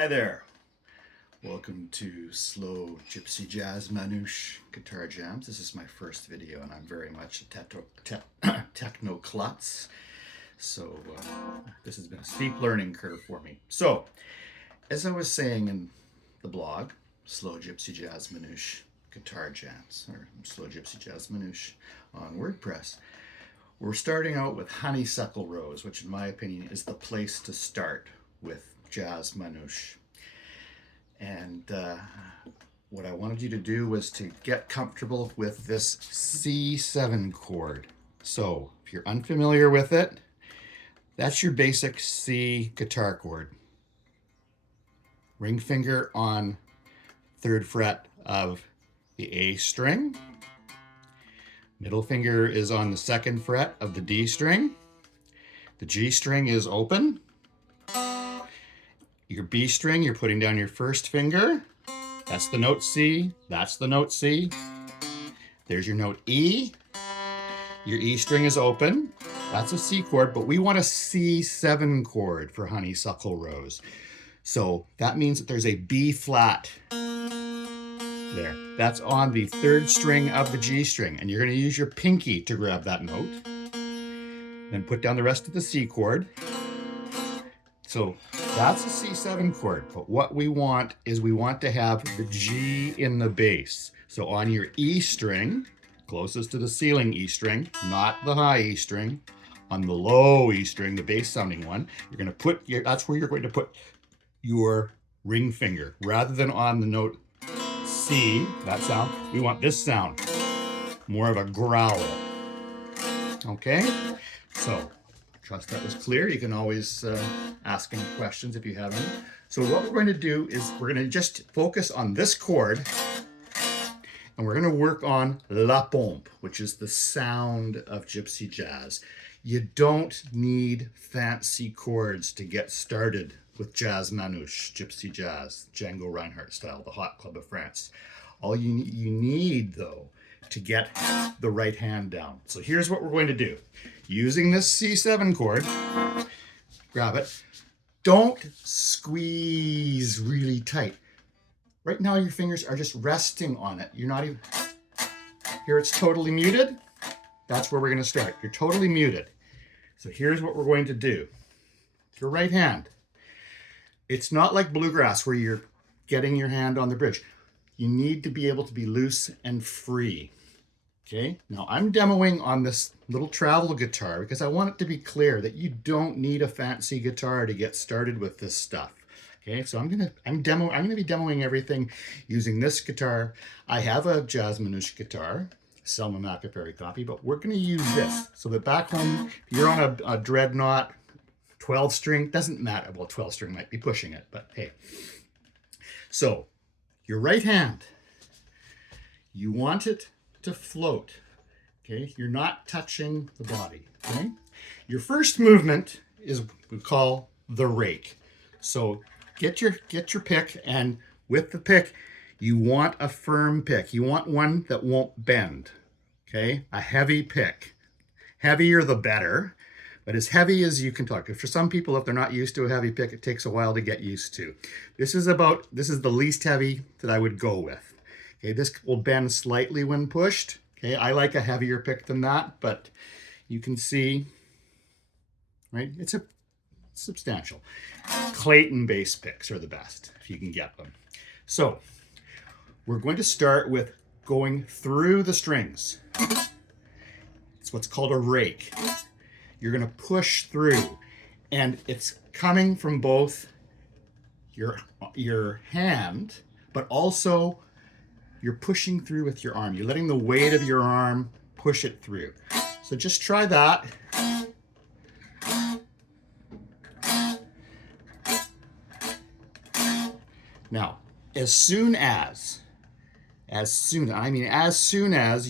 Hi there. Welcome to Slow Gypsy Jazz Manouche Guitar Jams. This is my first video and I'm very much a techno klutz. So this has been a steep learning curve for me. So as I was saying in the blog, Slow Gypsy Jazz Manouche Guitar Jams, or Slow Gypsy Jazz Manouche on WordPress, we're starting out with Honeysuckle Rose, which in my opinion is the place to start with jazz manouche. And what I wanted you to do was to get comfortable with this C7 chord. So if you're unfamiliar with it, that's your basic C guitar chord. Ring finger on 3rd fret of the A string. Middle finger is on the 2nd fret of the D string. The G string is open. Your B string, you're putting down your 1st finger. That's the note C. That's the note C. There's your note E. Your E string is open. That's a C chord, but we want a C7 chord for Honeysuckle Rose. So that means that there's a B flat there. That's on the 3rd string of the G string, and you're going to use your pinky to grab that note. Then put down the rest of the C chord. So that's a C7 chord, but what we want is we want to have the G in the bass. So on your E string, closest to the ceiling E string, not the high E string, on the low E string, the bass sounding one, you're going to put that's where you're going to put your ring finger. Rather than on the note C, that sound, we want this sound, more of a growl. Okay? So trust that was clear. You can always ask any questions if you have any. So what we're going to do is we're going to just focus on this chord, and we're going to work on la pompe, which is the sound of gypsy jazz. You don't need fancy chords to get started with jazz manouche, gypsy jazz, Django Reinhardt style, the Hot Club of France. All you need though, to get the right hand down. So here's what we're going to do. Using this C7 chord, grab it. Don't squeeze really tight. Right now your fingers are just resting on it. You're not even, here it's totally muted. That's where we're going to start. You're totally muted. So here's what we're going to do. Your right hand. It's not like bluegrass where you're getting your hand on the bridge. You need to be able to be loose and free. Okay, now I'm demoing on this little travel guitar because I want it to be clear that you don't need a fancy guitar to get started with this stuff. Okay, so I'm gonna be demoing everything using this guitar. I have a jazz manouche guitar, Selma McAfee copy, but we're gonna use this. So that back home, if you're on a dreadnought 12 string, doesn't matter. Well, 12 string might be pushing it, but hey. So your right hand, you want it to float. Okay, you're not touching the body. Okay, your first movement is we call the rake. So get your pick, and with the pick, you want a firm pick. You want one that won't bend. Okay, a heavy pick. Heavier the better, but as heavy as you can talk. For some people, if they're not used to a heavy pick, it takes a while to get used to. This is the least heavy that I would go with. Okay, this will bend slightly when pushed. Okay, I like a heavier pick than that, but you can see, right? It's substantial. Clayton bass picks are the best if you can get them. So we're going to start with going through the strings. It's what's called a rake. You're going to push through, and it's coming from both your hand, but also you're pushing through with your arm. You're letting the weight of your arm push it through. So just try that. Now, as soon as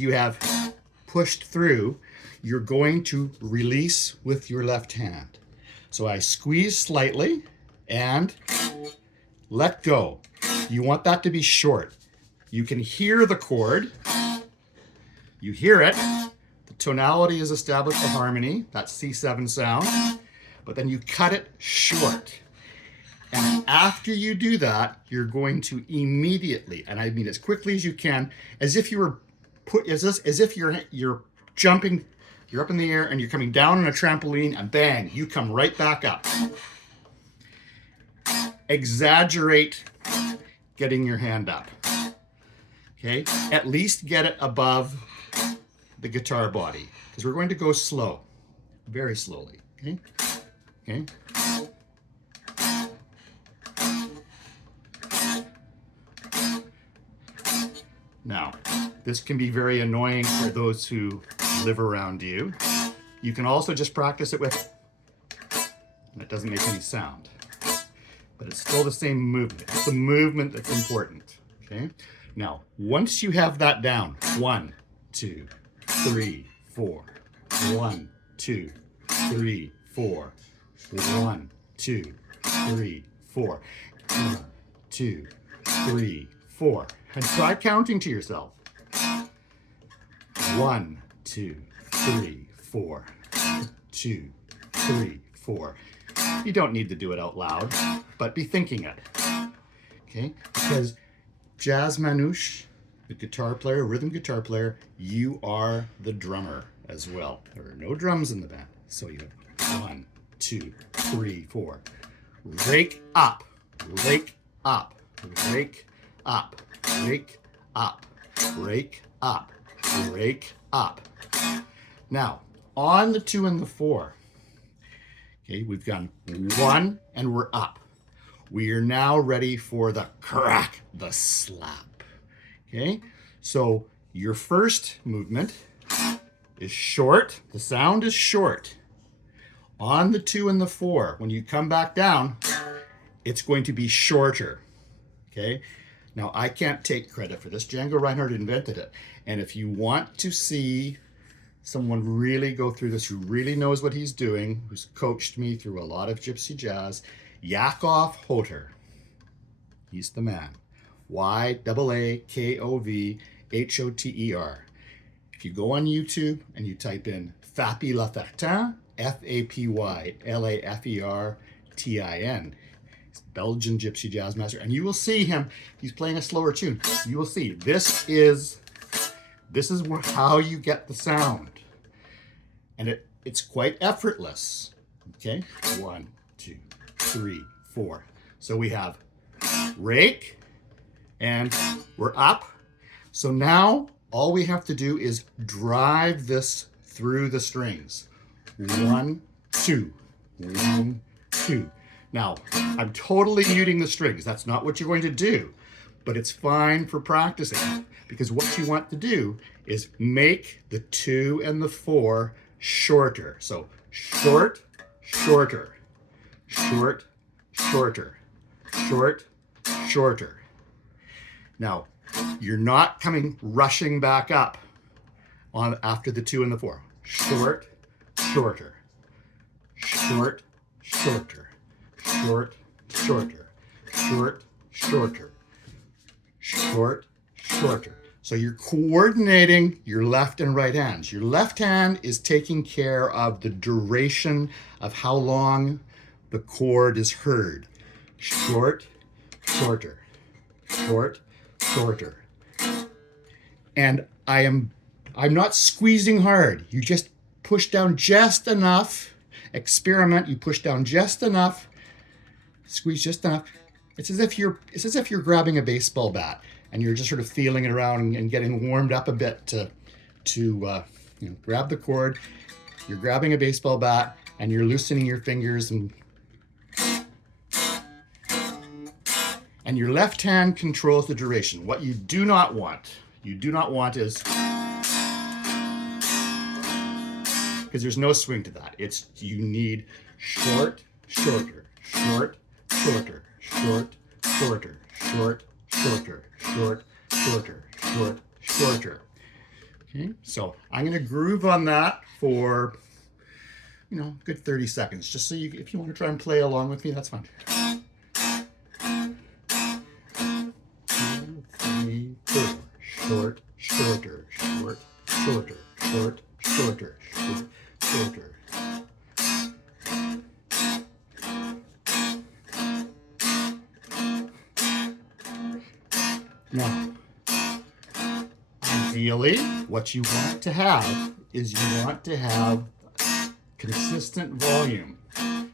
you have pushed through, you're going to release with your left hand. So I squeeze slightly and let go. You want that to be short. You can hear the chord. You hear it. The tonality is established, the harmony, that C7 sound. But then you cut it short. And after you do that, you're going to immediately, and I mean as quickly as you can, as if you were as if you're jumping, you're up in the air and you're coming down on a trampoline, and bang, you come right back up. Exaggerate getting your hand up. Okay? At least get it above the guitar body, because we're going to go slow, very slowly. Okay? Okay? Now, this can be very annoying for those who live around you. You can also just practice it with, and it doesn't make any sound, but it's still the same movement. It's the movement that's important, okay? Now, once you have that down, 1, 2, 3, 4, 1, 2, 3, 4, 1, 2, 3, 4, 1, 2, 3, 4, and try counting to yourself. 1, 2, 3, 4, 2, 3, 4. You don't need to do it out loud, but be thinking it. Okay? Because jazz manouche, the guitar player, rhythm guitar player, you are the drummer as well. There are no drums in the band. So you have 1, 2, 3, 4. Rake up, rake up, rake up, rake up, rake up, rake up. Now, on the 2 and the 4, okay, we've gone 1 and we're up. We are now ready for the crack, the slap. Okay, so your first movement is short. The sound is short. On the 2 and the 4, when you come back down, it's going to be shorter. Okay, now I can't take credit for this. Django Reinhardt invented it. And if you want to see someone really go through this, who really knows what he's doing, who's coached me through a lot of gypsy jazz, Yakov Hoter. He's the man. Yakovhoter. If you go on YouTube and you type in Fapy Lafertin, Fapylafertin, Belgian gypsy jazz master, and you will see him. He's playing a slower tune. You will see this is how you get the sound, and it's quite effortless. Okay, 1, 2, 3, 4. So we have rake, and we're up. So now all we have to do is drive this through the strings. 1, 2, 1, 2. Now, I'm totally muting the strings. That's not what you're going to do, but it's fine for practicing, because what you want to do is make the 2 and the 4 shorter. So short, shorter, short, shorter, short, shorter. Now, you're not coming rushing back up on after the 2 and the 4. Short, shorter, short, shorter, short, shorter, short, shorter, short, shorter. So you're coordinating your left and right hands. Your left hand is taking care of the duration of how long the chord is heard. Short, shorter, short, shorter. And I'm not squeezing hard. You just push down just enough. Experiment. You push down just enough. Squeeze just enough. It's as if you're grabbing a baseball bat and you're just sort of feeling it around and getting warmed up a bit to grab the chord. You're grabbing a baseball bat and you're loosening your fingers, and your left hand controls the duration. What you do not want is, because there's no swing to that. You need short, shorter, short, shorter, short, shorter, short, shorter, short, shorter, short, shorter. Okay, so I'm going to groove on that for, a good 30 seconds, just so if you want to try and play along with me, that's fine. 2, 3, 4. Short, shorter, short, shorter, short, shorter, short, shorter. Now, ideally, what you want to have is you want to have consistent volume.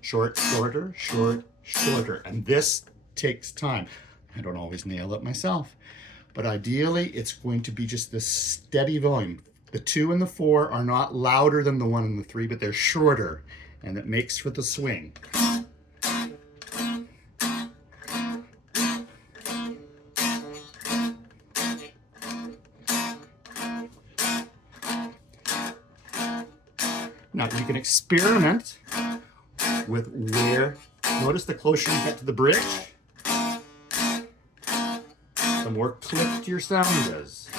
Short, shorter, short, shorter. And this takes time. I don't always nail it myself. But ideally, it's going to be just this steady volume. The 2 and the 4 are not louder than the 1 and the 3, but they're shorter. And it makes for the swing. Now you can experiment with where, notice the closer you get to the bridge, the more clipped your sound is.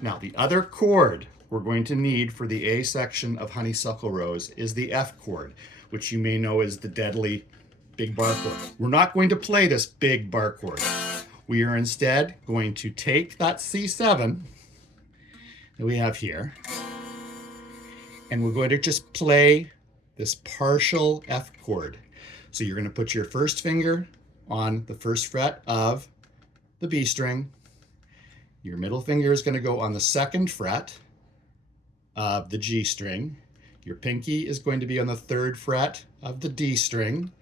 Now the other chord we're going to need for the A section of Honeysuckle Rose is the F chord, which you may know is the deadly big bar chord. We're not going to play this big bar chord. We are instead going to take that C7 that we have here, and we're going to just play this partial F chord. So you're going to put your first finger on the first fret of the B string. Your middle finger is going to go on the second fret of the G string. Your pinky is going to be on the third fret of the D string,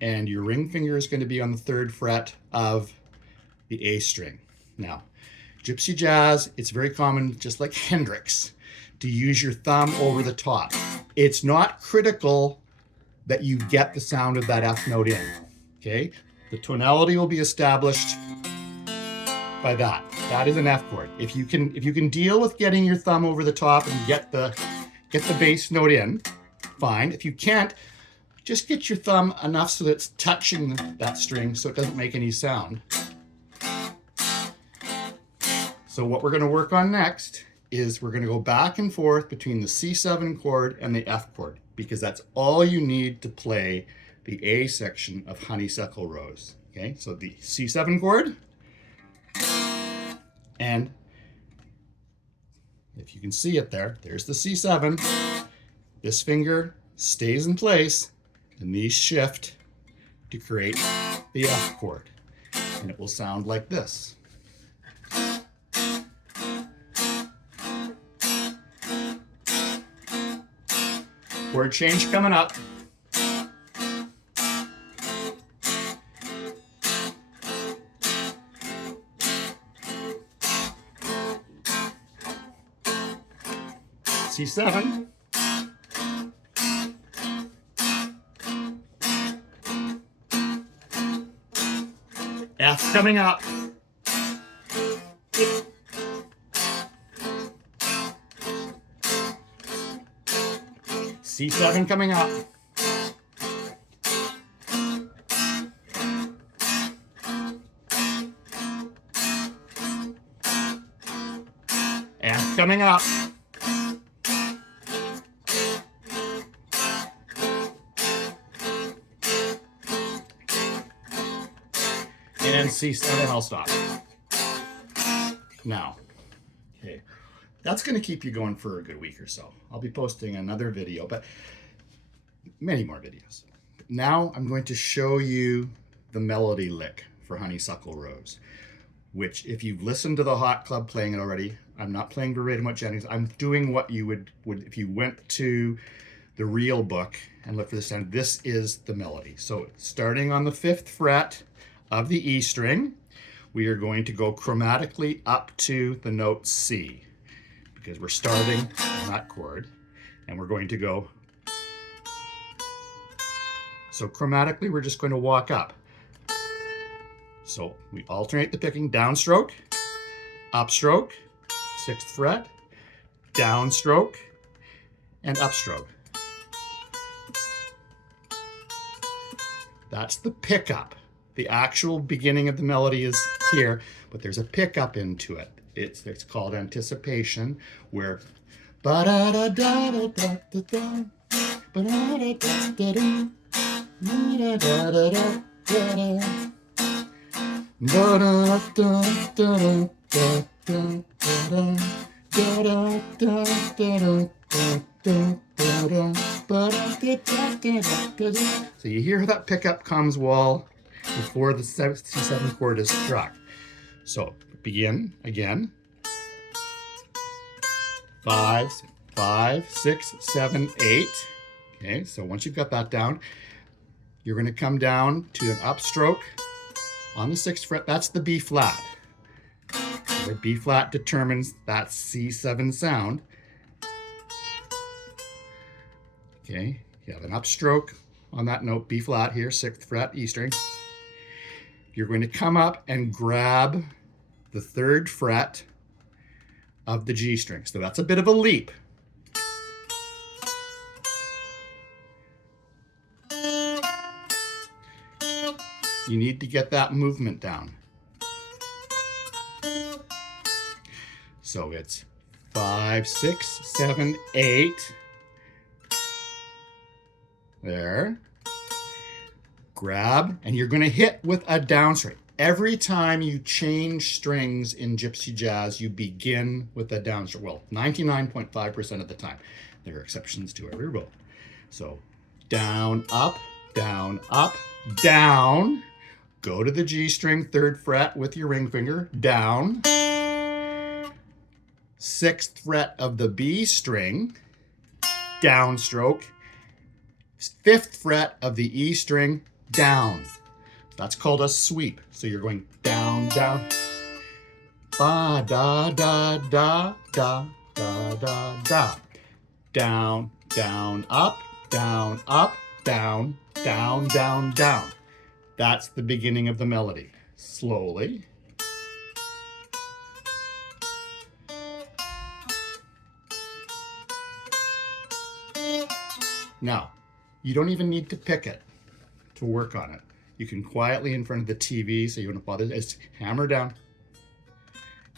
and your ring finger is going to be on the third fret of the A string. Now, Gypsy jazz, it's very common, just like Hendrix, to use your thumb over the top. It's not critical that you get the sound of that F note in, okay? The tonality will be established by that. That is an F chord. If you can deal with getting your thumb over the top and get the bass note in, fine. If you can't, just get your thumb enough so that it's touching that string so it doesn't make any sound. So what we're going to work on next is we're going to go back and forth between the C7 chord and the F chord, because that's all you need to play the A section of Honeysuckle Rose. Okay, so the C7 chord, and if you can see it there, there's the C7. This finger stays in place, and these shift to create the F chord, and it will sound like this. Chord change coming up. C7. F coming up. C7 coming up. F coming up. And C7, I'll stop. Now, okay, that's going to keep you going for a good week or so. I'll be posting another video, but many more videos. Now I'm going to show you the melody lick for Honeysuckle Rose, which if you've listened to the Hot Club playing it already, I'm not playing verbatim what Jennings. I'm doing what you would if you went to the real book and look for the sound. This is the melody. So starting on the 5th fret of the E string, we are going to go chromatically up to the note C, because we're starting on that chord, and we're going to go. So chromatically, we're just going to walk up. So we alternate the picking: downstroke, upstroke, 6th fret, downstroke, and upstroke. That's the pickup. The actual beginning of the melody is here, but there's a pickup into it. It's called anticipation, where so you hear how that pickup comes, well, before the C7 chord is struck. So begin again. 5, 5, 6, 7, 8. Okay, so once you've got that down, you're going to come down to an upstroke on the 6th fret. That's the B flat. The B flat determines that C7 sound. Okay, you have an upstroke on that note, B flat here, 6th fret, E string. You're going to come up and grab the 3rd fret of the G string. So that's a bit of a leap. You need to get that movement down. So it's 5, 6, 7, 8. There. Grab, and you're going to hit with a down string. Every time you change strings in gypsy jazz, you begin with a down string. Well, 99.5% of the time. There are exceptions to every rule. So down, up, down, up, down. Go to the G string, 3rd fret with your ring finger, down. 6th fret of the B string, downstroke. 5th fret of the E string, down. That's called a sweep. So you're going down, down. Ba, da, da, da, da, da, da, da. Down, down, up, down, down, down, down, down. That's the beginning of the melody. Slowly. Now, you don't even need to pick it to work on it. You can quietly in front of the TV, so you don't bother, just hammer down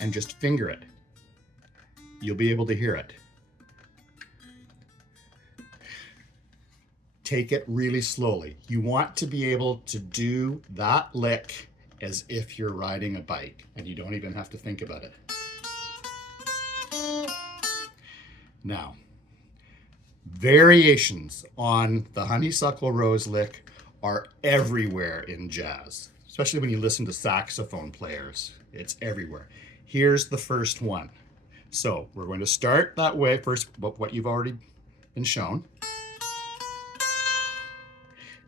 and just finger it. You'll be able to hear it. Take it really slowly. You want to be able to do that lick as if you're riding a bike, and you don't even have to think about it. Now, variations on the Honeysuckle Rose lick are everywhere in jazz, especially when you listen to saxophone players. It's everywhere. Here's the first one. So we're going to start that way first, what you've already been shown.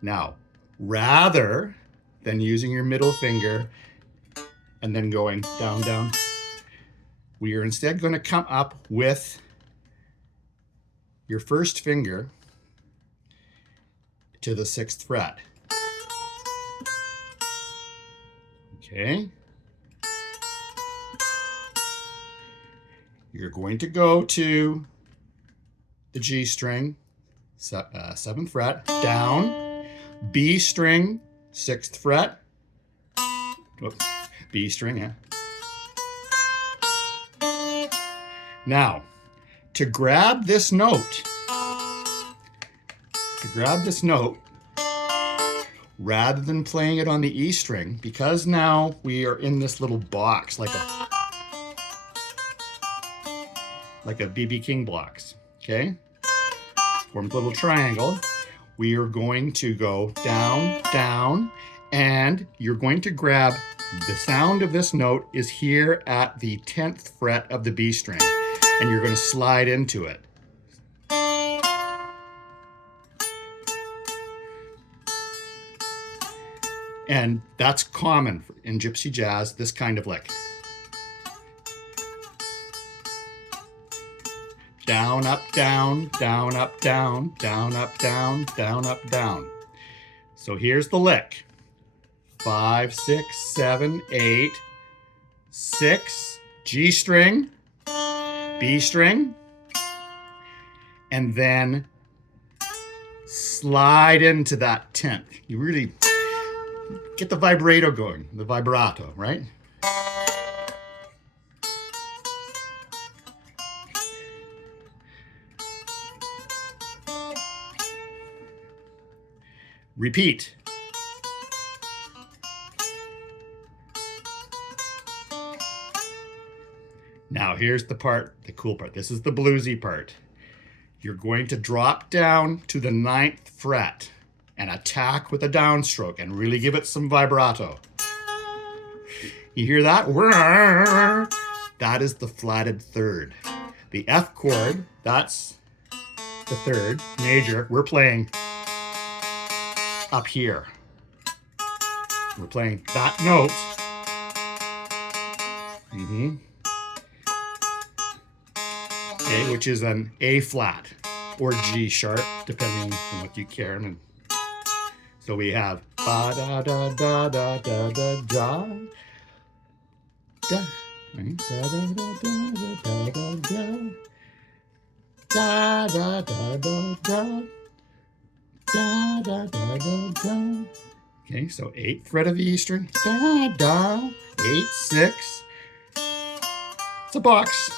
Now, rather than using your middle finger and then going down, down, we are instead going to come up with your first finger to the 6th fret. Okay. You're going to go to the G string, 7th fret, down, B string, 6th fret, oops, B string, yeah. Now, to grab this note, rather than playing it on the E string, because now we are in this little box, like a B.B. King box, okay? Forms a little triangle. We are going to go down, down, and you're going to grab, the sound of this note is here at the 10th fret of the B string, and you're going to slide into it. And that's common in gypsy jazz, this kind of lick. Down, up, down, down, up, down, down, up, down, down, up, down. So here's the lick. 5, 6, 7, 8, 6, G string, B string, and then slide into that 10th. You really get the vibrato going, the vibrato, right? Repeat. Now here's the part, the cool part. This is the bluesy part. You're going to drop down to the 9th fret and attack with a downstroke and really give it some vibrato. You hear that? That is the flatted third. The F chord, that's the third major. We're playing up here. We're playing that note. Okay, which is an A flat or G sharp, depending on what you care. And so we have ba da da da da da da da da. Right? Da da da da da da da da da da da da da da da da. Okay, so 8th fret of the E string. Da da. 8, 6. It's a box.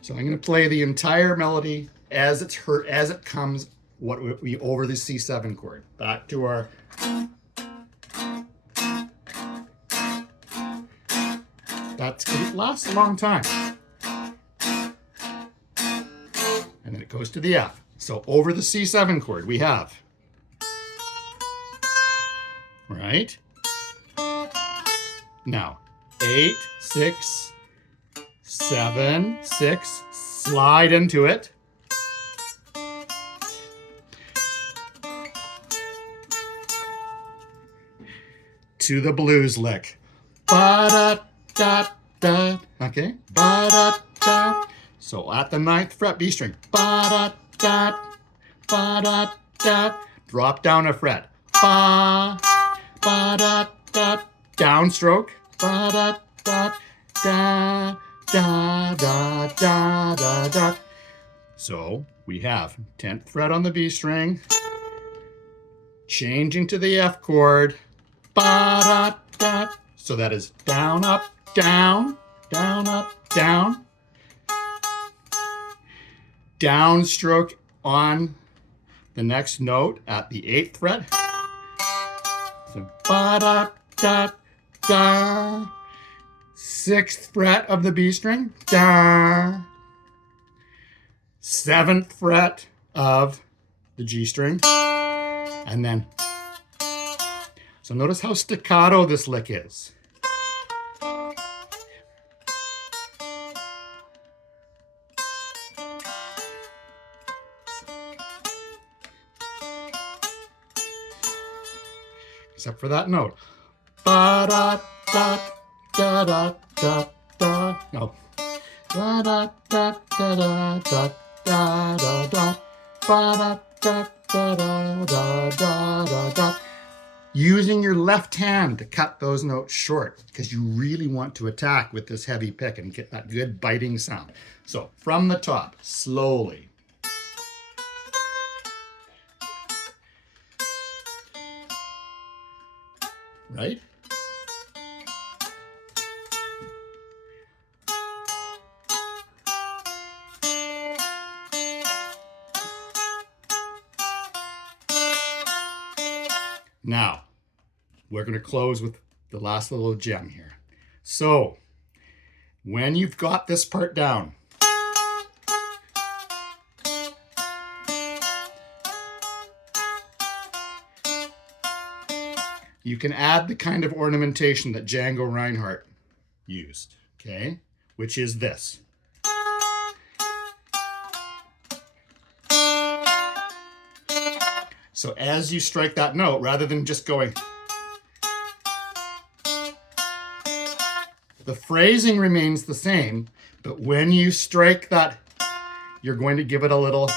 So I'm going to play the entire melody as it's heard, as it comes. What we over the C7 chord. Back to our. That's going to last a long time. And then it goes to the F. So over the C7 chord we have. Right? Now, 8, 6, 7, 6, slide into it. To the blues lick. Ba-da-da-da. Okay? Ba-da-da. So at the 9th fret B string. Ba-da-da. Ba-da-da. Drop down a fret. Ba. Ba-da-da. Downstroke. Ba-da-da. Da. Da, da, da, da, da. So we have 10th fret on the B string. Changing to the F chord. Ba, da, da. So that is down, up, down, down, up, down. Downstroke on the next note at the 8th fret. So ba, da, da, da. 6th fret of the B string. Da. 7th fret of the G string. And then, so notice how staccato this lick is. Except for that note. Ba da da da da da da. No. Da da da da da da da da da. Ba da da da da da da da. Using your left hand to cut those notes short because you really want to attack with this heavy pick and get that good biting sound. So from the top, slowly. Right? Now, we're going to close with the last little gem here. So, when you've got this part down, you can add the kind of ornamentation that Django Reinhardt used, okay? Which is this. So as you strike that note, rather than just going, the phrasing remains the same, but when you strike that, you're going to give it a little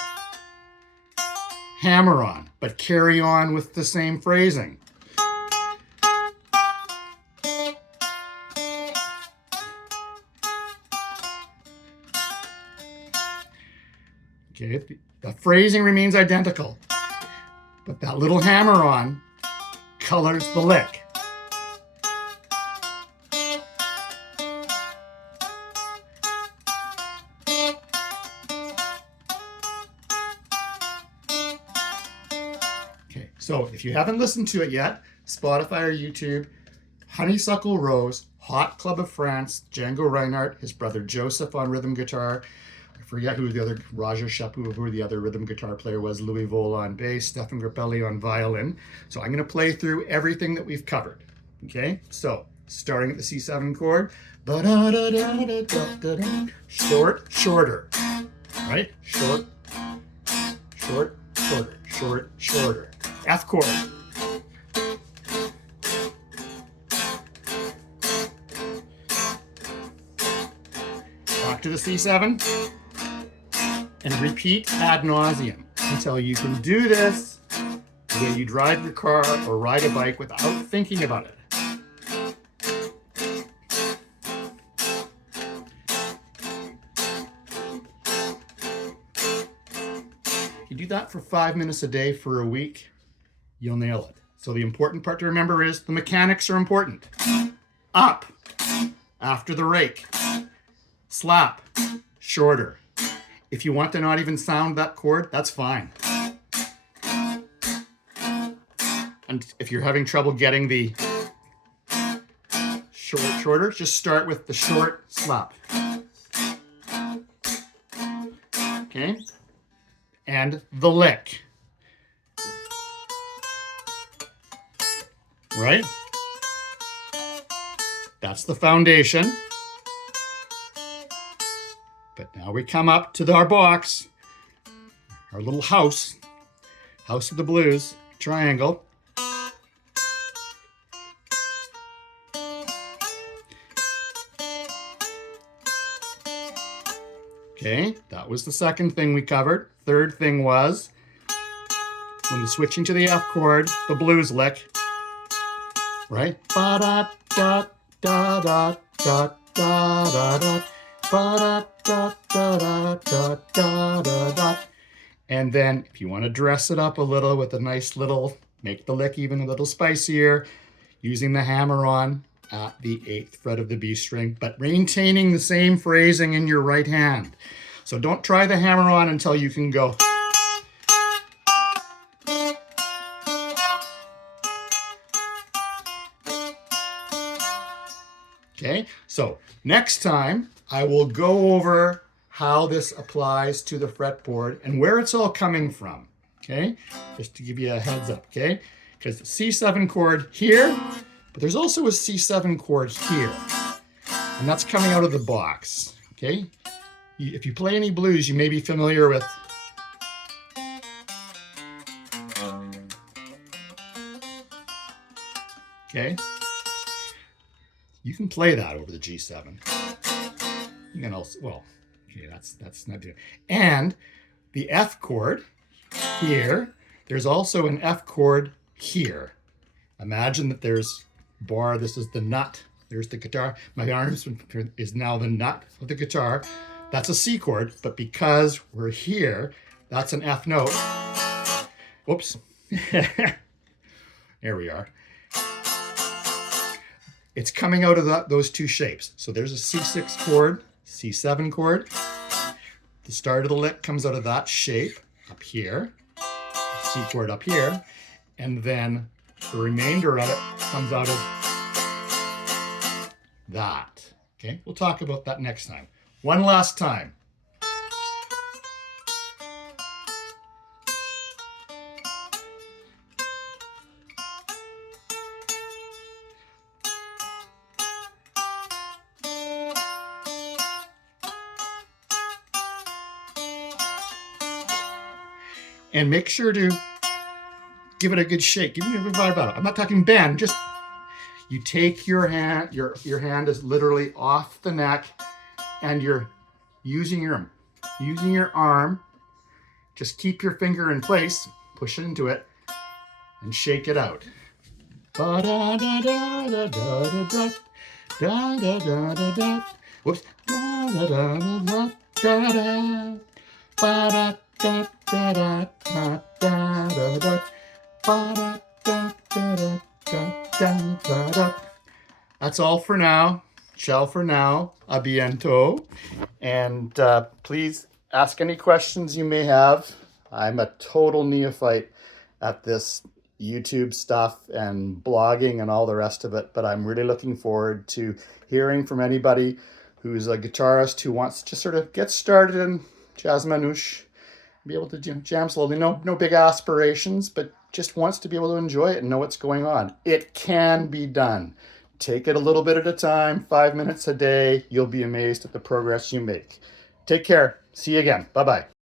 hammer on, but carry on with the same phrasing. Okay, the phrasing remains identical, but that little hammer on colors the lick. Okay, so if you haven't listened to it yet, Spotify or YouTube, Honeysuckle Rose, Hot Club of France, Django Reinhardt, his brother Joseph on rhythm guitar. I forget who the other, Raja Shapu, who the other rhythm guitar player was, Louis Vola on bass, Stefan Grappelli on violin. So I'm going to play through everything that we've covered. Okay, so starting at the C7 chord, short, shorter, right? Short, short, shorter, short, shorter. F chord. Back to the C7 and repeat ad nauseum until you can do this when you drive your car or ride a bike without thinking about it. You do that for 5 minutes a day for a week, you'll nail it. So the important part to remember is the mechanics are important. Up, after the rake. Slap, shorter. If you want to not even sound that chord, that's fine. And if you're having trouble getting the shorter, just start with the short slap. Okay? And the lick. Right? That's the foundation. But now we come up to our box, our little house of the blues, triangle. Okay, that was the second thing we covered. Third thing was, when switching to the F chord, the blues lick, right? Ba-da-da-da-da-da-da-da-da. Ba-da-da-da-da-da-da-da. And then if you want to dress it up a little with a nice little, make the lick even a little spicier, using the hammer-on at the 8th fret of the B string, but maintaining the same phrasing in your right hand. So don't try the hammer-on until you can go. Okay, so next time I will go over how this applies to the fretboard and where it's all coming from, okay? Just to give you a heads up, okay? Because the C7 chord here, but there's also a C7 chord here, and that's coming out of the box, okay? If you play any blues, you may be familiar with okay? You can play that over the G7. You can also, well, okay, that's not good. And the F chord here, there's also an F chord here. Imagine that there's bar, this is the nut, there's the guitar. My arm is now the nut of the guitar. That's a C chord, but because we're here, that's an F note. Whoops. There we are. It's coming out of those two shapes. So there's a C6 chord, C7 chord. The start of the lick comes out of that shape up here, C chord up here, and then the remainder of it comes out of that. Okay, we'll talk about that next time. One last time. And make sure to give it a good shake. Give it a vibrato. I'm not talking bend, just you take your hand, your hand is literally off the neck, and you're using your arm. Just keep your finger in place, push it into it, and shake it out. Whoops. That's all for now. Ciao for now. A bientôt. And please ask any questions you may have. I'm a total neophyte at this YouTube stuff and blogging and all the rest of it, but I'm really looking forward to hearing from anybody who's a guitarist who wants to just sort of get started in jazz manouche, be able to jam slowly. No big aspirations, but just wants to be able to enjoy it and know what's going on. It can be done. Take it a little bit at a time, 5 minutes a day. You'll be amazed at the progress you make. Take care. See you again. Bye-bye.